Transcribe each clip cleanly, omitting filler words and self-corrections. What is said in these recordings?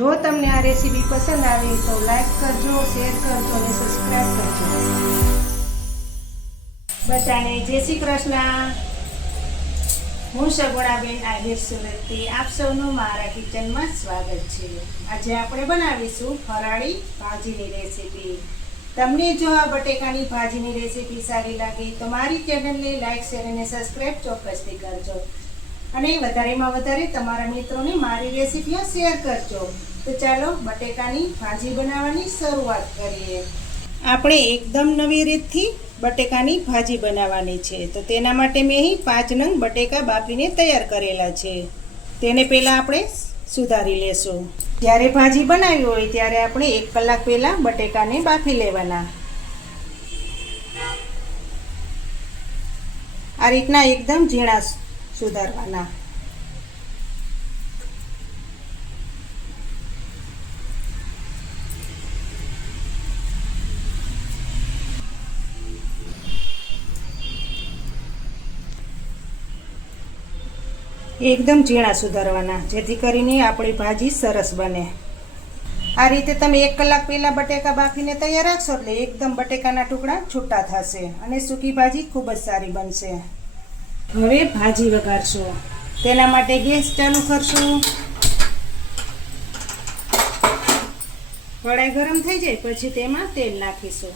જો તમને આ રેસીપી પસંદ આવે તો લાઈક કરજો, શેર કરજો અને સબસ્ક્રાઈબ કરજો. બધાને જય શ્રી કૃષ્ણ. હું સગુણાબેન આહિર સુરતથી આપ સૌનું મારા કિચનમાં સ્વાગત છે. આજે આપણે બનાવીશું ફરાળી ભાજીની રેસીપી. તમને જો આ બટેકાની ભાજીની રેસીપી સારી લાગે તો મારી ચેનલને લાઈક, શેર અને સબસ્ક્રાઈબ ચોક્કસથી કરજો અને વધારેમાં વધારે તમારા મિત્રોને મારી રેસીપીઓ શેર કરજો. તો ચાલો બટેકાની ભાજી બનાવવાની શરૂઆત કરીએ. આપણે એકદમ નવી રીતથી બટેકાની ભાજી બનાવવાની છે. તો તેના માટે મેં અહીં 5 નંગ બટેકા બાફીને તૈયાર કરેલા છે. તેને પહેલાં આપણે સુધારી લેશું. જ્યારે ભાજી બનાવી હોય ત્યારે આપણે 1 કલાક પહેલાં બટેકાને બાફી લેવાના. આ રીતના એકદમ ઝીણા સુધારવાના. એકદમ ઝીણા સુધારવાના, જેથી કરીને આપણી ભાજી સરસ બને. આ રીતે તમે 1 કલાક પહેલાં બટેકા બાફીને તૈયાર રાખશો એટલે એકદમ બટેકાના ટુકડા છૂટા થશે અને સૂકી ભાજી ખૂબ જ સારી બનશે. હવે ભાજી વઘારશું. તેના માટે ગેસ ચાલુ કરશું. કઢાઈ ગરમ થઈ જાય પછી તેમાં તેલ નાખીશું.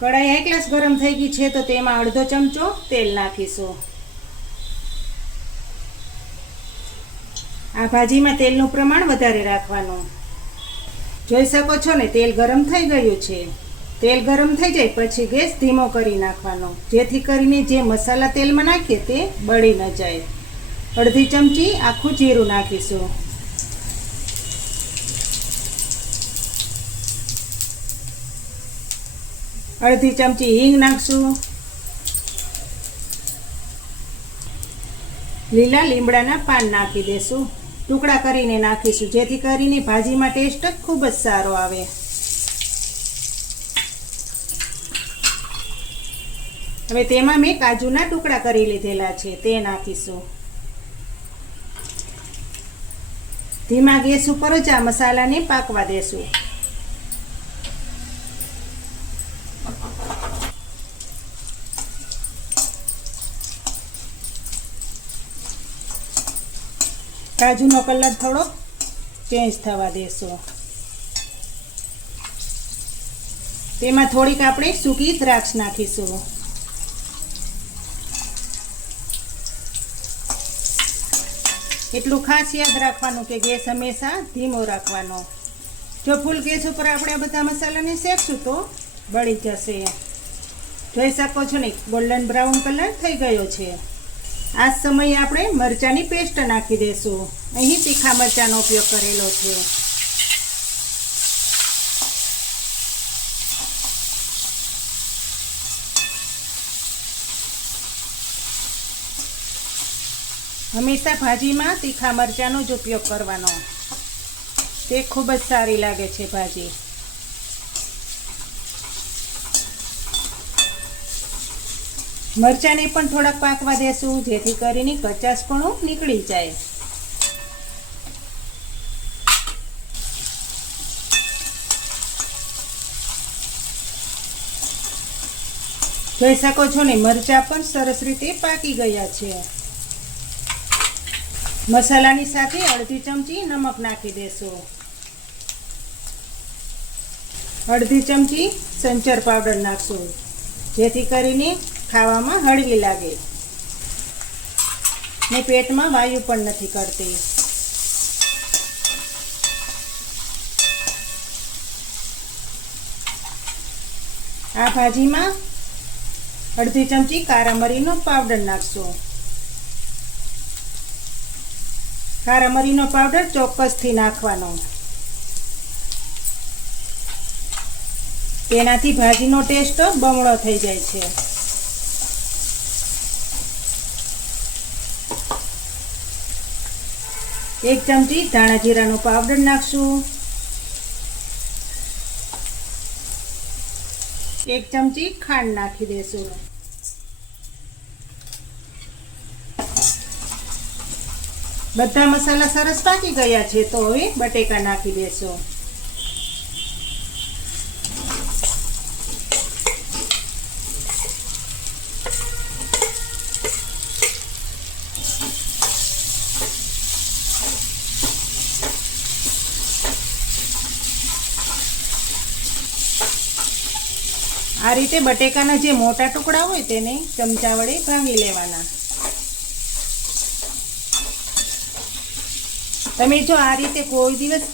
કઢાઈ હાઈ ક્લાસ ગરમ થઈ ગઈ છે તો તેમાં અડધો ચમચો તેલ નાખીશું. આ ભાજીમાં તેલનું પ્રમાણ વધારે રાખવાનું. જોઈ શકો છો ને, તેલ ગરમ થઈ ગયું છે. તેલ ગરમ થઈ જાય પછી ગેસ ધીમો કરી નાખવાનો, જેથી કરીને જે મસાલા તેલમાં નાખીએ તે બળી ન જાય. અડધી ચમચી આખું જીરું નાખીશું. અડધી ચમચી હિંગ નાખશું. લીલા લીમડાના પાન નાખી દેશું. ટુકડા કરીને નાખીશું, જેથી કરીને ભાજીમાં ટેસ્ટ ખૂબ જ સારો આવે. હવે તેમાં મેં કાજુના ટુકડા કરી લીધેલા છે તે નાખીશું. ધીમા ગેસ ઉપર જ આ મસાલાને પાકવા દેશું. કાજુનો કલર થોડો ચેન્જ થવા દેશો. તેમાં થોડીક આપણે સૂકી દ્રાક્ષ નાખીશું. એટલું ખાસ યાદ રાખવાનું કે ગેસ હંમેશા ધીમો રાખવાનો. જો ફૂલ ગેસ ઉપર આપણે આ બધા મસાલાને શેકશું તો બળી જશે. જોઈ શકો છો ને, ગોલ્ડન બ્રાઉન કલર થઈ ગયો છે. આ સમયે આપણે મરચાંની પેસ્ટ નાખી દઈશું. અહીં તીખા મરચાંનો ઉપયોગ કરેલો છે. હંમેશા ભાજીમાં તીખા મરચાંનો જ ઉપયોગ કરવાનો. તે ખૂબ જ સારી લાગે છે ભાજી. મરચાંને પણ થોડાક પાકવા દેશું, જેથી કરીને કચાશપણું નીકળી જાય. જોઈ શકો છો ને, મરચાં પણ સરસ રીતે પાકી ગયા છે. મસાલાની સાથે અડધી ચમચી નમક નાખી દેશું. અડધી ચમચી સંચર પાવડર નાખશું, જેથી કરીને ખાવામાં હળવી લાગે ને પેટમાં વાયુ પણ નથી કરતી. આ ભાજીમાં અડધી ચમચી કારા મરીનો પાવડર નાખશું. કારા મરીનો પાવડર ચોક્કસથી નાખવાનો. તેનાથી ભાજીનો ટેસ્ટ બમણો થઈ જાય છે. એક ચમચી ધાણા જીરાનો પાવડર નાખશું. 1 ચમચી ખાંડ નાખી દેશું. બધા મસાલા સરસ પાકી ગયા છે, તો હવે બટેકા નાખી દેશો. આ રીતે બટેકાના જે મોટા ટુકડા હોય તેને ચમચા વડે ભાંગી લેવાના. તમે જો આ રીતે કોઈ દિવસ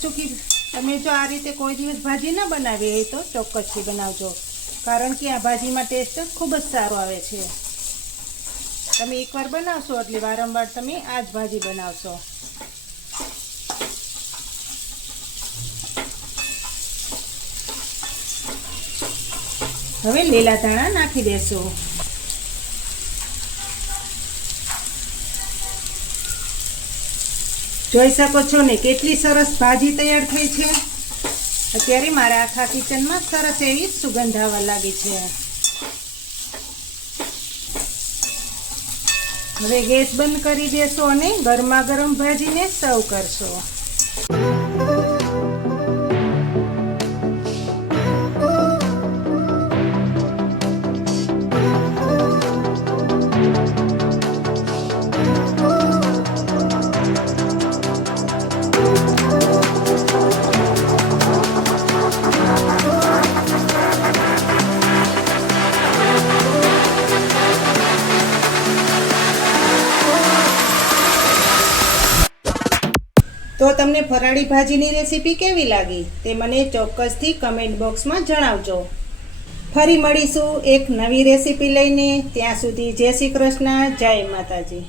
ભાજી ન બનાવી હોય તો ચોક્કસથી બનાવજો, કારણ કે આ ભાજીમાં ટેસ્ટ ખૂબ જ સારો આવે છે. તમે એકવાર બનાવશો એટલે વારંવાર તમે આ જ ભાજી બનાવશો. હવે લીલા ધાણા નાખી દેશો. જોઈ શકો છો ને કેટલી સરસ ભાજી તૈયાર થઈ છે. અત્યારે મારા આખા કિચનમાં સરસ એવી સુગંધ આવવા લાગી છે. હવે ગેસ બંધ કરી દેશો અને ગરમા ગરમ ભાજીને સર્વ કરશો. તો તમને ફરાળી ભાજીની રેસીપી કેવી લાગી તે મને ચોક્કસથી કમેન્ટ બોક્સમાં જણાવજો. ફરી મળીશું એક નવી રેસીપી લઈને. ત્યાં સુધી જય શ્રી કૃષ્ણ, જય માતાજી.